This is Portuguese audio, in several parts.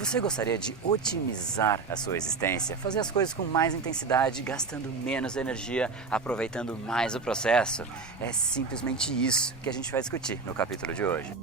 Você gostaria de otimizar a sua existência, fazer as coisas com mais intensidade, gastando menos energia, aproveitando mais o processo? É simplesmente isso que a gente vai discutir no capítulo de hoje.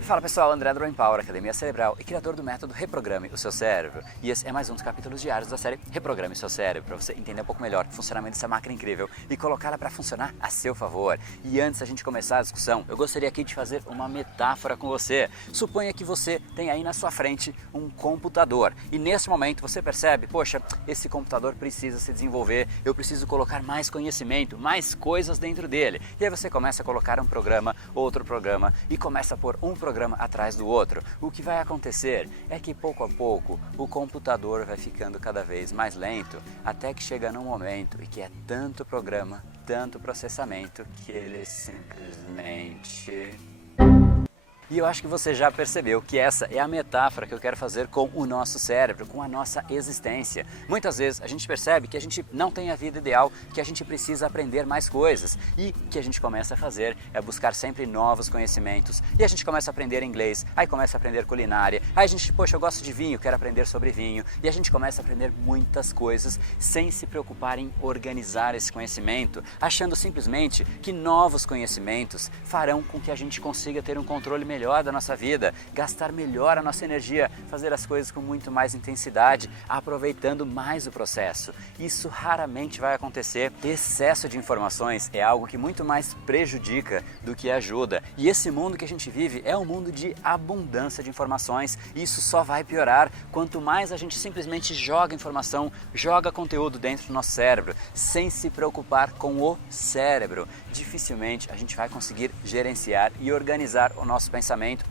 Fala pessoal, André do Brain Power, Academia Cerebral e criador do método Reprograme o Seu Cérebro. E esse é mais um dos capítulos diários da série Reprograme o Seu Cérebro, para você entender um pouco melhor o funcionamento dessa máquina incrível e colocá-la para funcionar a seu favor. E antes da gente começar a discussão, eu gostaria aqui de fazer uma metáfora com você. Suponha que você tem aí na sua frente um computador e nesse momento você percebe, poxa, esse computador precisa se desenvolver, eu preciso colocar mais conhecimento, mais coisas dentro dele. E aí você começa a colocar um programa, outro programa e começa a pôr um programa atrás do outro. O que vai acontecer é que pouco a pouco o computador vai ficando cada vez mais lento, até que chega num momento em que é tanto programa, tanto processamento, que ele simplesmente... E eu acho que você já percebeu que essa é a metáfora que eu quero fazer com o nosso cérebro, com a nossa existência. Muitas vezes a gente percebe que a gente não tem a vida ideal, que a gente precisa aprender mais coisas. E o que a gente começa a fazer é buscar sempre novos conhecimentos. E a gente começa a aprender inglês, aí começa a aprender culinária, aí a gente, poxa, eu gosto de vinho, quero aprender sobre vinho. E a gente começa a aprender muitas coisas sem se preocupar em organizar esse conhecimento, achando simplesmente que novos conhecimentos farão com que a gente consiga ter um controle melhor da nossa vida, gastar melhor a nossa energia, fazer as coisas com muito mais intensidade, aproveitando mais o processo. Isso raramente vai acontecer. Excesso de informações é algo que muito mais prejudica do que ajuda. E esse mundo que a gente vive é um mundo de abundância de informações e isso só vai piorar quanto mais a gente simplesmente joga informação, joga conteúdo dentro do nosso cérebro, sem se preocupar com o cérebro. Dificilmente a gente vai conseguir gerenciar e organizar o nosso pensamento,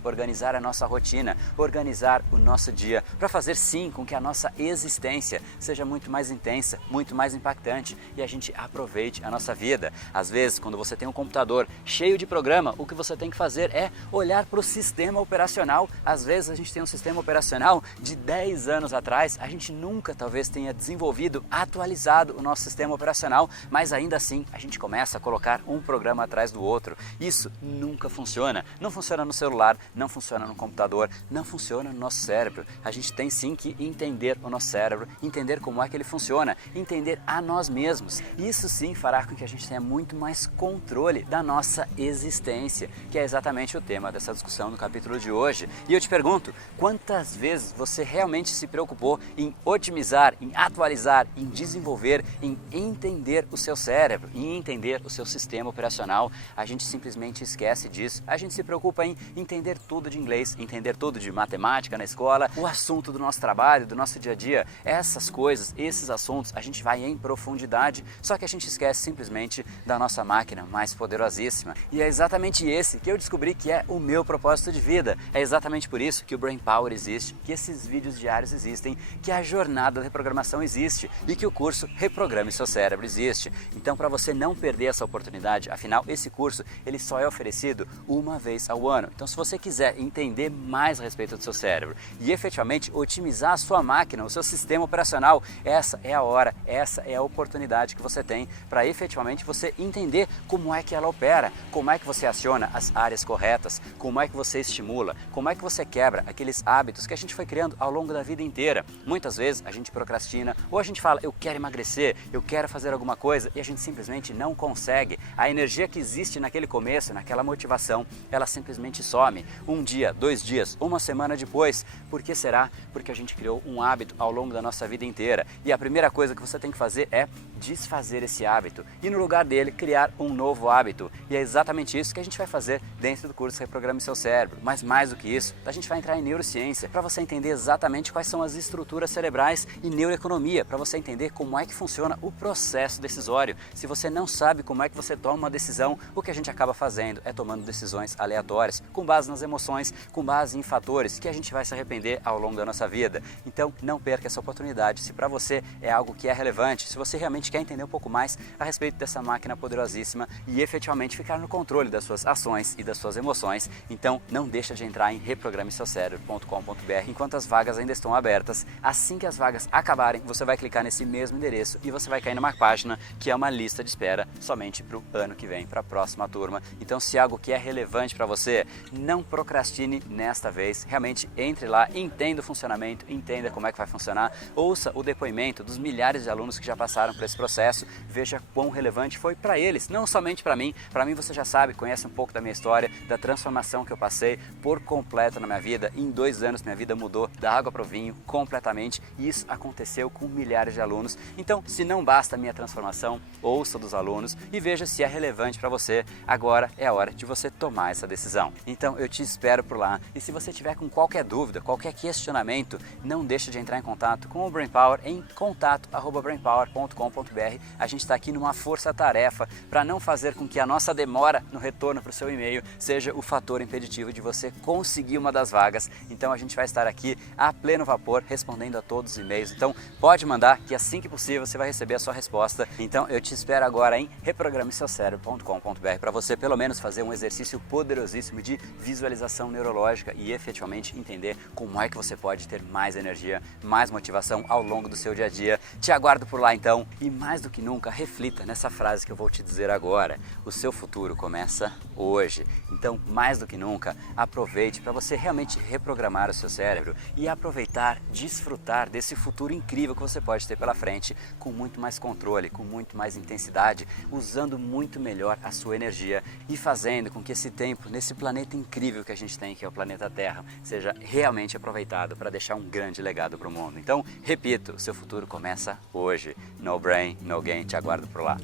organizar a nossa rotina, organizar o nosso dia, para fazer sim com que a nossa existência seja muito mais intensa, muito mais impactante e a gente aproveite a nossa vida. Às vezes, quando você tem um computador cheio de programa, o que você tem que fazer é olhar para o sistema operacional. Às vezes a gente tem um sistema operacional de 10 anos atrás, a gente nunca talvez tenha desenvolvido, atualizado o nosso sistema operacional, mas ainda assim a gente começa a colocar um programa atrás do outro. Isso nunca funciona. Não funciona no celular, não funciona no computador, não funciona no nosso cérebro. A gente tem sim que entender o nosso cérebro, entender como é que ele funciona, entender a nós mesmos. Isso sim fará com que a gente tenha muito mais controle da nossa existência, que é exatamente o tema dessa discussão no capítulo de hoje. E eu te pergunto, quantas vezes você realmente se preocupou em otimizar, em atualizar, em desenvolver, em entender o seu cérebro, em entender o seu sistema operacional? A gente simplesmente esquece disso. A gente se preocupa em entender tudo de inglês, entender tudo de matemática na escola, o assunto do nosso trabalho, do nosso dia a dia. Essas coisas, esses assuntos, a gente vai em profundidade, só que a gente esquece simplesmente da nossa máquina mais poderosíssima. E é exatamente esse que eu descobri que é o meu propósito de vida. É exatamente por isso que o Brain Power existe, que esses vídeos diários existem, que a jornada da reprogramação existe e que o curso Reprograme Seu Cérebro existe. Então, para você não perder essa oportunidade, afinal, esse curso ele só é oferecido uma vez ao ano. Então, se você quiser entender mais a respeito do seu cérebro e efetivamente otimizar a sua máquina, o seu sistema operacional, essa é a hora, essa é a oportunidade que você tem para efetivamente você entender como é que ela opera, como é que você aciona as áreas corretas, como é que você estimula, como é que você quebra aqueles hábitos que a gente foi criando ao longo da vida inteira. Muitas vezes a gente procrastina ou a gente fala, eu quero emagrecer, eu quero fazer alguma coisa e a gente simplesmente não consegue. A energia que existe naquele começo, naquela motivação, ela simplesmente some. Um dia, 2 dias, uma semana depois. Por que será? Porque a gente criou um hábito ao longo da nossa vida inteira. E a primeira coisa que você tem que fazer é desfazer esse hábito e no lugar dele criar um novo hábito. E é exatamente isso que a gente vai fazer dentro do curso Reprograme Seu Cérebro. Mas mais do que isso, a gente vai entrar em neurociência para você entender exatamente quais são as estruturas cerebrais e neuroeconomia, para você entender como é que funciona o processo decisório. Se você não sabe como é que você toma uma decisão, o que a gente acaba fazendo é tomando decisões aleatórias, com base nas emoções, com base em fatores que a gente vai se arrepender ao longo da nossa vida. Então, não perca essa oportunidade. Se para você é algo que é relevante, se você realmente quer entender um pouco mais a respeito dessa máquina poderosíssima e efetivamente ficar no controle das suas ações e das suas emoções, então não deixa de entrar em reprogrameseucerebro.com.br enquanto as vagas ainda estão abertas. Assim que as vagas acabarem, você vai clicar nesse mesmo endereço e você vai cair numa página que é uma lista de espera somente para o ano que vem, para a próxima turma. Então, se algo que é relevante para você, não procrastine nesta vez, realmente entre lá, entenda o funcionamento, entenda como é que vai funcionar, ouça o depoimento dos milhares de alunos que já passaram por esse processo, veja quão relevante foi para eles, não somente para mim. Para mim você já sabe, conhece um pouco da minha história, da transformação que eu passei por completo na minha vida. Em 2 anos minha vida mudou da água para o vinho completamente e isso aconteceu com milhares de alunos. Então, se não basta a minha transformação, ouça dos alunos e veja se é relevante para você. Agora é a hora de você tomar essa decisão. Então eu te espero por lá e se você tiver com qualquer dúvida, qualquer questionamento, não deixe de entrar em contato com o Brain Power em contato@brainpower.com.br. A gente está aqui numa força-tarefa para não fazer com que a nossa demora no retorno para o seu e-mail seja o fator impeditivo de você conseguir uma das vagas. Então a gente vai estar aqui a pleno vapor respondendo a todos os e-mails. Então pode mandar que assim que possível você vai receber a sua resposta. Então eu te espero agora em reprogrameseucerebro.com.br para você pelo menos fazer um exercício poderosíssimo de visualização neurológica e efetivamente entender como é que você pode ter mais energia, mais motivação ao longo do seu dia a dia. Te aguardo por lá então e mais do que nunca reflita nessa frase que eu vou te dizer agora. O seu futuro começa hoje. Então, mais do que nunca, aproveite para você realmente reprogramar o seu cérebro e aproveitar, desfrutar desse futuro incrível que você pode ter pela frente com muito mais controle, com muito mais intensidade, usando muito melhor a sua energia e fazendo com que esse tempo, nesse planeta incrível que a gente tem, que é o planeta Terra, seja realmente aproveitado para deixar um grande legado para o mundo. Então, repito, seu futuro começa hoje. No brain, no gain. Te aguardo por lá.